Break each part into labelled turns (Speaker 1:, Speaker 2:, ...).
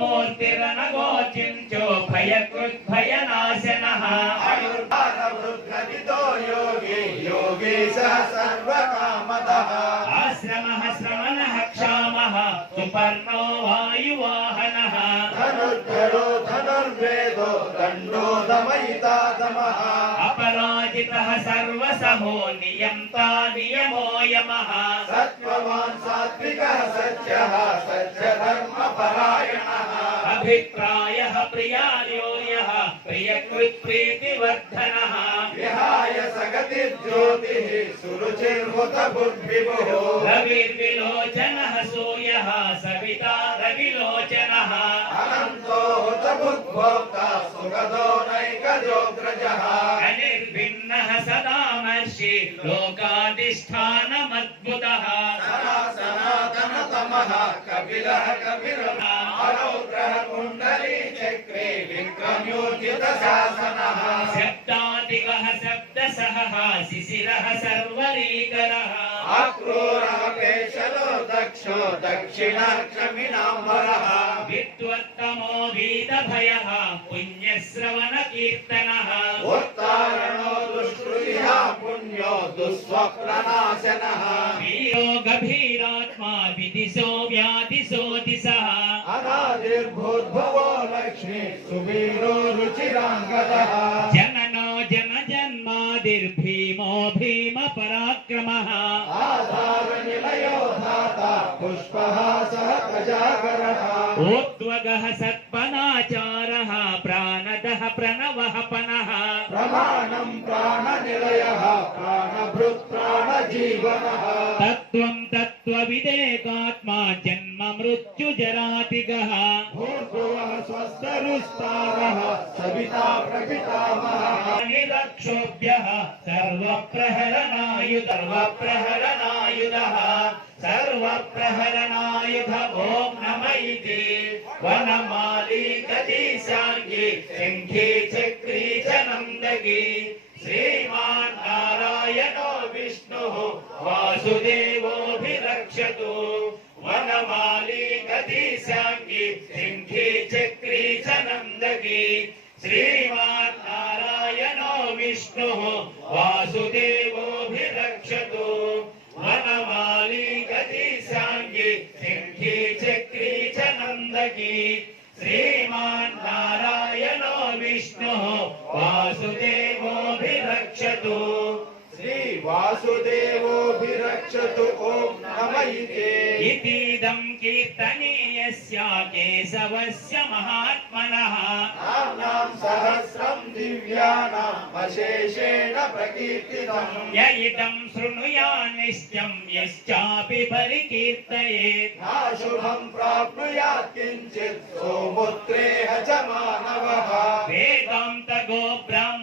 Speaker 1: मूर्तिरनगोचिञ्चो भयकृद्भयनाशनः
Speaker 2: अयुर्भागवृद्गदितो योगी योगे सह सर्वकामतः।
Speaker 1: आश्रमः श्रवणः क्षामः सुपर्णो वायुवाहनः।
Speaker 2: धनुर्धरो धनुर्वेदो दण्डो दमयिता दमः
Speaker 1: अपराजितः सर्वसमो नियन्ता नियमो संयमः
Speaker 2: सत्त्ववान् सात्विकः सत्यः सत्यधर्मपरायणः।
Speaker 1: अभिप्रायः प्रियायो यः प्रियकृत्प्रीतिवर्धनः।
Speaker 2: विहाय सगतिर्ज्योतिः सुरुचिर्हुत बुद्धिभुः।
Speaker 1: रविर्विलोचनः सूर्यः सविता रविलोचनः।
Speaker 2: अनन्तो हुत बुद्भोक्ता सुगतो
Speaker 1: ऋषि लोकाधिष्ठानमद्भुतः।
Speaker 2: सनातनतमः कपिलः
Speaker 1: कपिलमारोग्रह
Speaker 2: कुण्डली चक्रे विक्रम्योद्युतशासनः।
Speaker 1: शब्दादिकः शब्दसहः शिशिरः सर्वरीकरः
Speaker 2: आक्रोरापेशलो दक्षो दक्षिणाक्रमिणाम्बरः
Speaker 1: विद्वत्तमो भीतभयः पुण्यश्रवणकीर्तनः।
Speaker 2: उत्तारणो दुष्कृतिः पुण्यो दुःस्वप्ननाशनः।
Speaker 1: वीरो गभीरात्मा विदिशो व्यादिशो दिशः।
Speaker 2: अनादिर्भूद्भवो लक्ष्मी सुवीरो रुचिराङ्गदः।
Speaker 1: जननो जन जन्मादिर्भीमो भीम पराग क्रमः।
Speaker 2: आधारनिलयो धाता सह प्रजागर।
Speaker 1: उद्वगः सत्पना च तत्त्वं तत्त्वविदेकात्मा जन्म मृत्युजरातिगः
Speaker 2: भूर्भुवः स्वस्तरुस्तारः सविता प्रपितामहः।
Speaker 1: निरक्षोभ्यः सर्वप्रहरणायु सर्वप्रहरणायुधः। सर्वप्रहरणायुध ॐ नम वनमाली गतिशाङ्गी शङ्खे चक्री च नन्दगी। श्रीमान् విష్ణు వాసుదేవోభిరక్షతు వనమాలి గదీశాంగి శంఖే చక్రీ చ నందగి శ్రీమాన్ నారాయణో విష్ణు
Speaker 2: वासुदेवोऽभिरक्षतु ॐ नमयिते।
Speaker 1: इतीदं कीर्तनीयस्य केशवस्य महात्मनः।
Speaker 2: नाम्नां सहस्रं दिव्यानाम् अशेषेण प्रकीर्तितम्।
Speaker 1: य शृणुया नित्यं यश्चापि परिकीर्तयेत्।
Speaker 2: नाशुभं प्राप्नुयात् किञ्चित् सोमुत्रेह च मानवः।
Speaker 1: वेदान्तगो ब्रह्म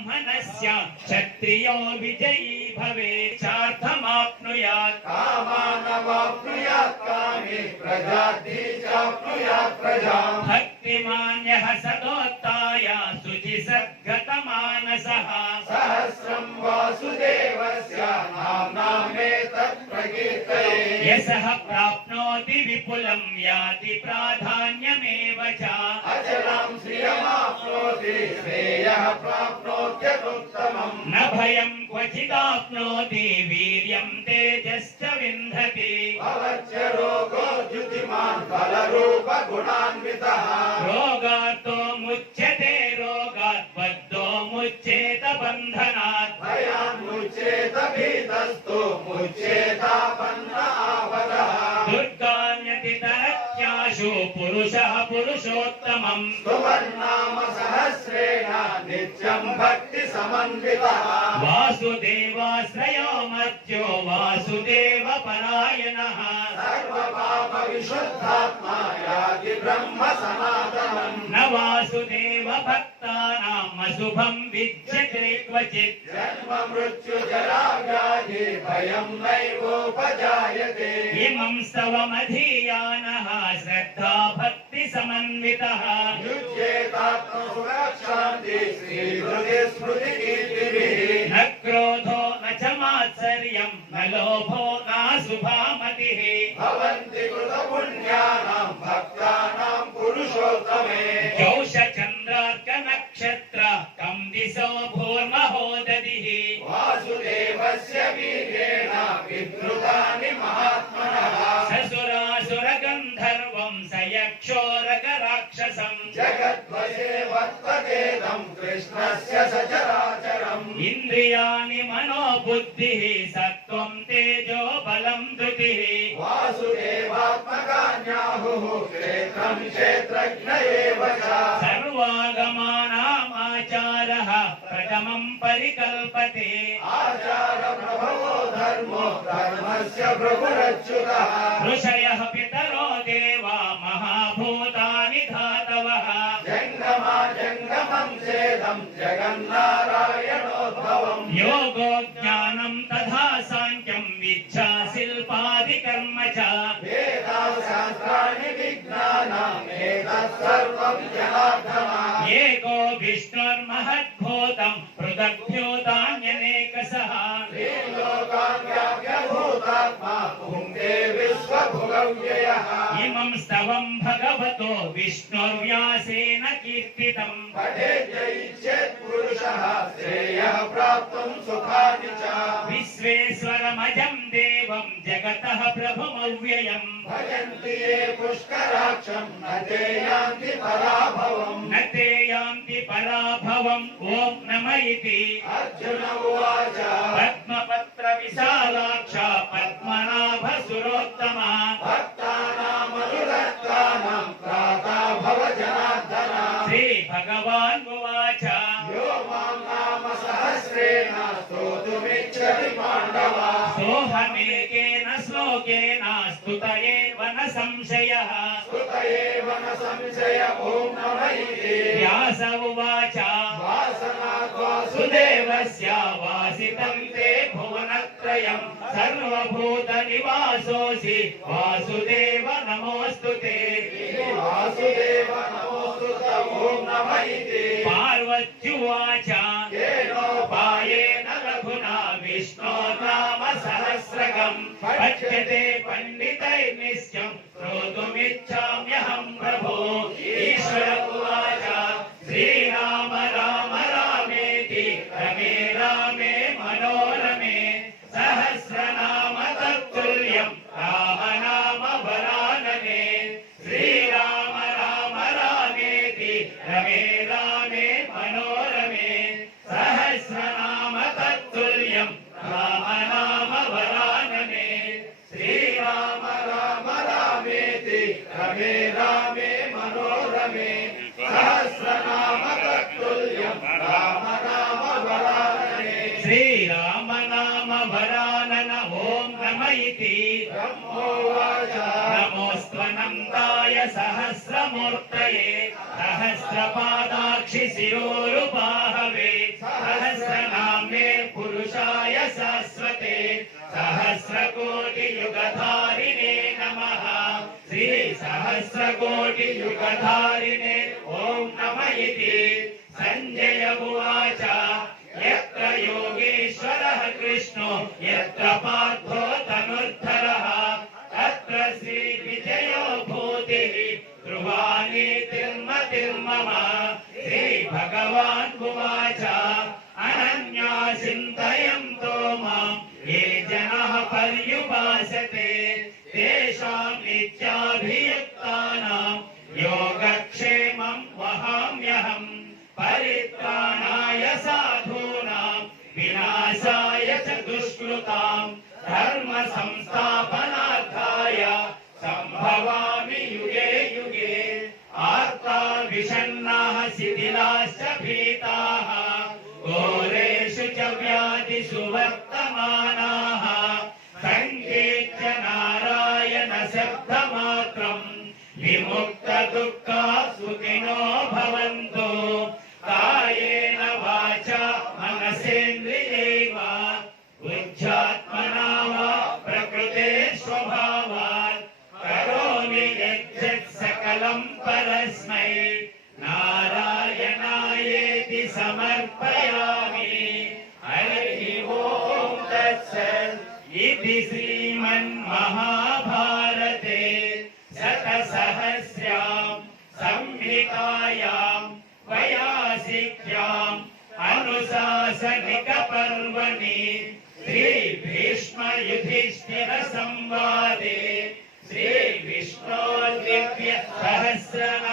Speaker 1: स्यात् क्षत्रियो विजयी भवे चार्थमाप्नुयात्
Speaker 2: कामानवाप्नुयात् कामे प्रजाति चाप्नुयात् प्रजा
Speaker 1: भक्तिमान्यः सदोत्ताय सद्गतमानसः
Speaker 2: सहस्रं वासुदेवस्य
Speaker 1: यशः प्राप्नोति विपुलं याति प्राधान्यमेव च।
Speaker 2: प्राप्नोति श्रेयः प्राप्नोत्यदुत्तमम्
Speaker 1: न भयम् क्वचिदाप्नोति वीर्यम् तेजश्च विन्दति।
Speaker 2: भवत्य रोगो द्युतिमान् फलरूपगुणान्वितः
Speaker 1: रोगार्तो मुच्यते, रोगात् बद्धो मुच्येत बन्धनात्।
Speaker 2: भयान् मुच्येत भीतस्तो मुच्येतापन्नः
Speaker 1: पशु पुरुष पुरुषोत्तम
Speaker 2: सुवर्णाम सहस्रेण नित्यम भक्ति समन्वित
Speaker 1: वासुदेवाश्रयो मध्यो वासुदेव परायण
Speaker 2: सर्व पाप विशुद्धात्मा ब्रह्म सना
Speaker 1: वसुदेव भक्तानाम् अशुभम् विद्यते
Speaker 2: जन्म मृत्यु जरा व्याधि
Speaker 1: श्रद्धा भक्ति समन्वितः न क्रोधो न च मात्सर्य न लोभो न
Speaker 2: भवन्ति कृतपुण्यानाम् भक्तानाम् विद्रुतानि महात्मनः।
Speaker 1: ससुरासुरगन्धर्वम् स यक्षोरगराक्षसम्
Speaker 2: जगद्वशे वर्ततेदम् कृष्णस्य सचराचरम्।
Speaker 1: इन्द्रियाणि मनोबुद्धिः सत्त्वम् तेजो बलम् धृतिः।
Speaker 2: वासुदेवात्मकान्याहुः क्षेत्रम् क्षेत्रज्ञ एव च।
Speaker 1: सर्वागमानामाचारः प्रथमम् परिकल्पते।
Speaker 2: आचार धर्मस्य प्रभुरच्युतः
Speaker 1: ऋषयः पितरो देवा महाभूतानि धातवः।
Speaker 2: जङ्गमा जङ्गमं चेदं जगन्नारायणोद्भवम्।
Speaker 1: योगो ज्ञानं तथा साङ्ख्यं विद्या शिल्पादिकर्म च।
Speaker 2: वेदाशास्त्राणि विज्ञानम् एतत् सर्वं जनार्दना
Speaker 1: एको विष्णुर्महद्भूतं विश्वभुगव्ययः इमं स्तवं भगवतो विष्णुर्व्यासेन कीर्तितम्।
Speaker 2: पठेत्यैच्छेत् पुरुषः श्रेयः प्राप्तुं सुखानि च।
Speaker 1: विश्वेश्वरमजं देवं जगतः प्रभुमव्ययम्।
Speaker 2: भजन्ति ये पुष्कराक्षं न ते यान्ति पराभवम्।
Speaker 1: न ते यान्ति पराभवम् ॐ नम इति।
Speaker 2: अर्जुन उवाच।
Speaker 1: पद्मपत्रविशालाक्ष पद्मनाभसुरोत्तमा
Speaker 2: भक्तानामनुरक्तानां त्राता भव जनार्दना
Speaker 1: श्रीभगवान् उवाच
Speaker 2: यो माँ नाम सहस्रेण स्तोतुमिच्छति पाण्डवा।
Speaker 1: सोऽहमेकेन श्लोकेन स्तुत एव न संशयः
Speaker 2: सुत एव न संशय ॐ नम इति।
Speaker 1: व्यास उवाच।
Speaker 2: वासनात् वासुदेव
Speaker 1: वासितं ते। भुवनत्रयं सर्वभूतनिवासोऽसि। वासुदेव नमोऽस्तु ते।
Speaker 2: वासुदेव नमोऽस्तु ॐ नम इति।
Speaker 1: पार्वत्युवाच।
Speaker 2: येनोपायेन
Speaker 1: पायेन रघुना विष्णोर्नाम सहस्रकम् पठ्यते पण्डितैर्निश्चं। श्रोतुमिच्छाम्यहं రమే రామే మనోరమే సహస్రనామ తత్తుల్యం రామ నామ వరాననే
Speaker 2: శ్రీరామ రామ రామేతి రమే రామే మనోరమే సహస్రనామ తత్తుల్యం రామ నామ వరాననే
Speaker 1: ఓం నమోస్త్వనందాయ సహస్రమూర్త सहस्रपादाक्षि शिरोरुबाहवे सहस्रनाम्ने पुरुषाय शाश्वते। सहस्रकोटियुगधारिणे नमः। श्रीसहस्रकोटियुगधारिणे ॐ नम इति। सञ्जय उवाच। यत्र योगेश्वरः कृष्णो, यत्र पार्थो धर्म संस्थापनार्थाय सकलं परस्मै नारायणायेति समर्पयामि। हरिः ॐ तत्सत् इति श्रीमन्महाभारते शतसहस्र्याम् संहितायाम् वयासिक्याम् अनुशासनिकपर्वणि श्रीभीष्मयुधिष्ठिरसंवादे। nuestra